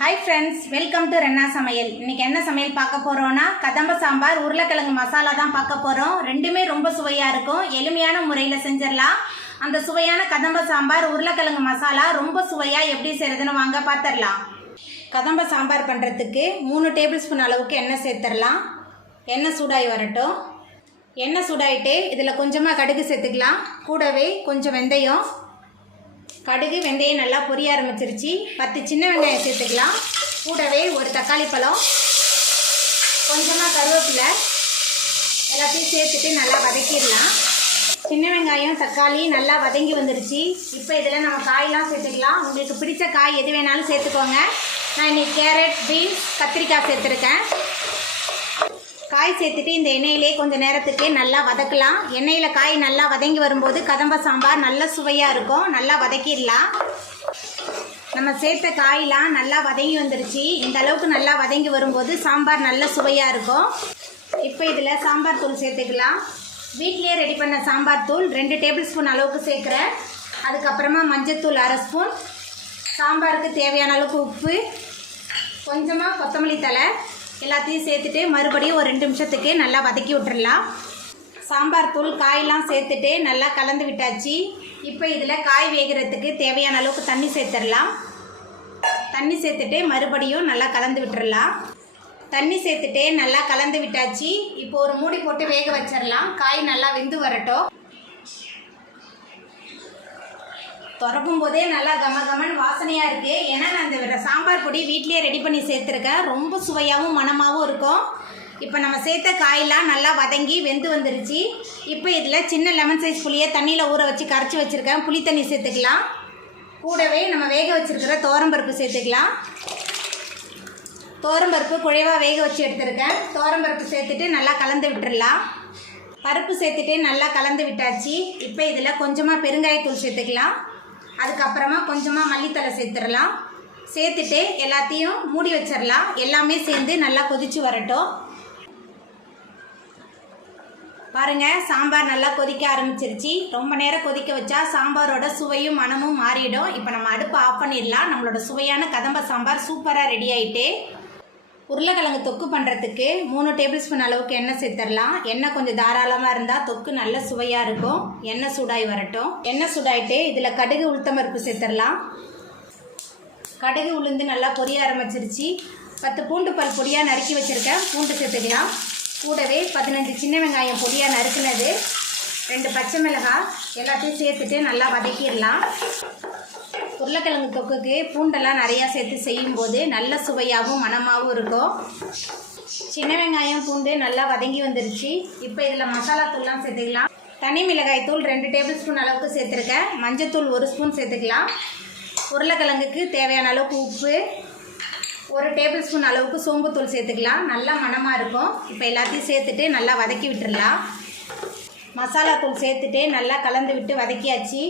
Hi friends, welcome to Renna Samayal. இன்னைக்கு என்ன சமையல் பார்க்க போறோம்னா கதம்ப சாம்பார் உருளைக்கிழங்கு மசாலா தான் பார்க்க போறோம். ரெண்டுமே ரொம்ப சுவையா இருக்கும். எளிமையான முறையில் செஞ்சிரலாம். அந்த சுவையான கதம்ப சாம்பார் உருளைக்கிழங்கு மசாலா ரொம்ப சுவையா எப்படி செய்யறதுன்னு வாங்க பார்த்துடலாம். கதம்ப சாம்பார் பண்றதுக்கு 3 டேபிள் ஸ்பூன் அளவுக்கு எண்ணெய் சேர்த்துடலாம். எண்ணெய் சூடாகி வரட்டும். எண்ணெய் சூடாயிட்டு இதில் கொஞ்சமாக கடுகு சேர்த்துக்கலாம். கூடவே கொஞ்சம் வெந்தயம், கடுகு வெந்தயம் நல்லா பொரிய ஆரம்பிச்சிருச்சு. 10 சின்ன வெங்காயம் சேர்த்துக்கலாம். கூடவே ஒரு தக்காளி பழம், கொஞ்சமாக கருவேப்பிலை எல்லாத்தையும் சேர்த்துட்டு நல்லா வதக்கிடலாம். சின்ன வெங்காயம் தக்காளி நல்லா வதங்கி வந்துருச்சு. இப்போ இதில் நம்ம காயெலாம் சேர்த்துக்கலாம். உங்களுக்கு பிடிச்ச காய் எது வேணாலும் சேர்த்துக்கோங்க. நான் இன்றைக்கி கேரட், பீன்ஸ், கத்திரிக்காய் சேர்த்துருக்கேன். காய் சேர்த்துட்டு இந்த எண்ணெயிலே கொஞ்சம் நேரத்துக்கு நல்லா வதக்கலாம். எண்ணெயில் காய் நல்லா வதங்கி வரும்போது கதம்ப சாம்பார் நல்ல சுவையாக இருக்கும். நல்லா வதக்கிடலாம். நம்ம சேர்த்த காயெலாம் நல்லா வதங்கி வந்துருச்சு. இந்த அளவுக்கு நல்லா வதங்கி வரும்போது சாம்பார் நல்ல சுவையாக இருக்கும். இப்போ இதில் சாம்பார் தூள் சேர்த்துக்கலாம். வீட்டிலேயே ரெடி பண்ண சாம்பார் தூள் 2 டேபிள் ஸ்பூன் அளவுக்கு சேர்க்குறேன். அதுக்கப்புறமா மஞ்சத்தூள் 1/2 ஸ்பூன், சாம்பாருக்கு தேவையான அளவுக்கு உப்பு, கொஞ்சமாக கொத்தமல்லி தழை எல்லாத்தையும் சேர்த்துட்டு மறுபடியும் ஒரு 2 நிமிஷத்துக்கு நல்லா வதக்கி விட்டுறலாம். சாம்பார் தூள் காயெல்லாம் சேர்த்துட்டு நல்லா கலந்து விட்டாச்சு. இப்போ இதில் காய் வேகிறதுக்கு தேவையான அளவுக்கு தண்ணி சேர்த்துடலாம். தண்ணி சேர்த்துட்டு மறுபடியும் நல்லா கலந்து விட்டுறலாம். தண்ணி சேர்த்துட்டு நல்லா கலந்து விட்டாச்சு. இப்போ ஒரு மூடி போட்டு வேக வச்சிடலாம். காய் நல்லா வெந்து வரட்டும். திறக்கும் போதே நல்லா கமகமன் வாசனையாக இருக்குது. ஏன்னா நான் இந்த சாம்பார் பொடி வீட்லேயே ரெடி பண்ணி சேர்த்துருக்கேன். ரொம்ப சுவையாகவும் மணமாகவும் இருக்கும். இப்போ நம்ம சேர்த்த காயெல்லாம் நல்லா வதங்கி வெந்து வந்துருச்சு. இப்போ இதில் சின்ன லெமன் சைஸ் புளியை தண்ணியில் ஊற வச்சு கரைச்சி வச்சுருக்கேன். புளி தண்ணி சேர்த்துக்கலாம். கூடவே நம்ம வேக வச்சுருக்கிற துவரம்பருப்பு சேர்த்துக்கலாம். துவரம்பருப்பு குழைவாக வேக வச்சு எடுத்துருக்கேன். துவரம்பருப்பு சேர்த்துட்டு நல்லா கலந்து விட்டுடலாம். பருப்பு சேர்த்துட்டு நல்லா கலந்து விட்டாச்சு. இப்போ இதில் கொஞ்சமாக பெருங்காயத்தூள் சேர்த்துக்கலாம். அதுக்கப்புறமா கொஞ்சமாக மல்லித்தழை சேர்த்துடலாம். சேர்த்துட்டு எல்லாத்தையும் மூடி வச்சிடலாம். எல்லாமே சேர்ந்து நல்லா கொதித்து வரட்டும். பாருங்கள், சாம்பார் நல்லா கொதிக்க ஆரம்பிச்சிருச்சு. ரொம்ப நேரம் கொதிக்க வச்சா சாம்பாரோட சுவையும் மனமும் மாறிடும். இப்போ நம்ம அடுப்பை ஆஃப் பண்ணிடலாம். நம்மளோட சுவையான கதம்ப சாம்பார் சூப்பராக ரெடி ஆகிட்டு. உருளைக்கிழங்கு தொக்கு பண்ணுறதுக்கு 3 டேபிள் ஸ்பூன் அளவுக்கு எண்ணெய் சேர்த்துடலாம். எண்ணெய் கொஞ்சம் தாராளமாக இருந்தால் தொக்கு நல்ல சுவையாக இருக்கும். எண்ணெய் சூடாகி வரட்டும். எண்ணெய் சூடாயிட்டு இதில் கடுகு உளுத்தம்பருப்பு சேர்த்துடலாம். கடுகு உளுந்து நல்லா பொரிய ஆரம்பிச்சிருச்சு. 10 பூண்டு பல் பொடியாக நறுக்கி வச்சுருக்கேன். பூண்டு சேர்த்துக்கலாம். கூடவே 15 சின்ன வெங்காயம் பொடியாக நறுக்குனது, 2 பச்சை மிளகாய் எல்லாத்தையும் சேர்த்துட்டு நல்லா வதக்கிடலாம். உருளைக்கிழங்கு தொக்குக்கு பூண்டெல்லாம் நிறையா சேர்த்து செய்யும்போது நல்ல சுவையாகவும் மணமாகவும் இருக்கும். சின்ன வெங்காயம் பூண்டு நல்லா வதங்கி வந்துருச்சு. இப்போ இதில் மசாலா தூள்லாம் சேர்த்துக்கலாம். தனி மிளகாய் தூள் 2 டேபிள் ஸ்பூன் அளவுக்கு சேர்த்துருக்கேன். மஞ்சத்தூள் 1 ஸ்பூன் சேர்த்துக்கலாம். உருளைக்கிழங்குக்கு தேவையான அளவுக்கு உப்பு, 1 டேபிள் ஸ்பூன் அளவுக்கு சோம்புத்தூள் சேர்த்துக்கலாம். நல்லா மணமாக இருக்கும். இப்போ எல்லாத்தையும் சேர்த்துட்டு நல்லா வதக்கி விட்டுடலாம். மசாலா தூள் சேர்த்துட்டு நல்லா கலந்து விட்டு வதக்கியாச்சு.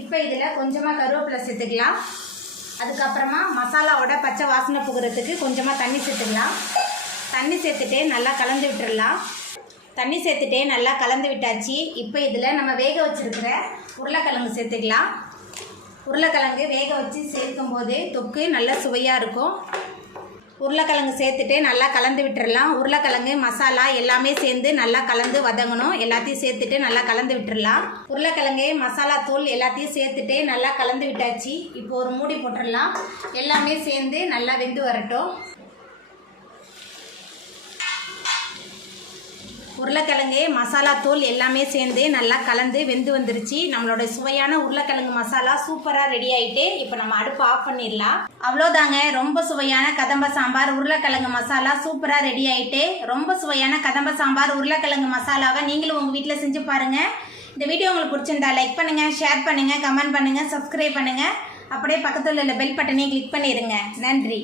இப்போ இதில் கொஞ்சமாக கருவேப்பிலை சேர்த்துக்கலாம். அதுக்கப்புறமா மசாலாவோட பச்சை வாசனை போகிறதுக்கு கொஞ்சமாக தண்ணி சேர்த்துக்கலாம். தண்ணி சேர்த்துட்டு நல்லா கலந்து விட்டுடலாம். தண்ணி சேர்த்துட்டு நல்லா கலந்து விட்டாச்சு. இப்போ இதில் நம்ம வேக வச்சுருக்கிற உருளைக்கிழங்கு சேர்த்துக்கலாம். உருளைக்கிழங்கு வேக வச்சு சேர்க்கும் போது தொக்கு நல்ல சுவையாக இருக்கும். உருளைக்கிழங்கு சேர்த்துட்டு நல்லா கலந்து விட்டுடலாம். உருளைக்கிழங்கு மசாலா எல்லாமே சேர்ந்து நல்லா கலந்து வதங்கணும். எல்லாத்தையும் சேர்த்துட்டு நல்லா கலந்து விட்டுடலாம். உருளைக்கிழங்கு மசாலா தூள் எல்லாத்தையும் சேர்த்துட்டு நல்லா கலந்து விட்டாச்சு. இப்போ ஒரு மூடி போட்டுடலாம். எல்லாமே சேர்ந்து நல்லா வெந்து வரட்டும். உருளைக்கிழங்கு மசாலா தூள் எல்லாமே சேர்ந்து நல்லா கலந்து வெந்து வந்துருச்சு. நம்மளோட சுவையான உருளைக்கிழங்கு மசாலா சூப்பராக ரெடி ஆகிட்டு. இப்போ நம்ம அடுப்பு ஆஃப் பண்ணிடலாம். அவ்வளோதாங்க, ரொம்ப சுவையான கதம்ப சாம்பார் உருளைக்கிழங்கு மசாலா சூப்பராக ரெடி ஆகிட்டு. ரொம்ப சுவையான கதம்ப சாம்பார் உருளைக்கிழங்கு மசாலாவை நீங்களும் உங்கள் வீட்டில் செஞ்சு பாருங்கள். இந்த வீடியோ உங்களுக்கு பிடிச்சிருந்தா லைக் பண்ணுங்கள், ஷேர் பண்ணுங்கள், கமெண்ட் பண்ணுங்கள், சப்ஸ்கிரைப் பண்ணுங்கள். அப்படியே பக்கத்தில் உள்ள பெல் பட்டனையும் கிளிக் பண்ணிடுங்க. நன்றி.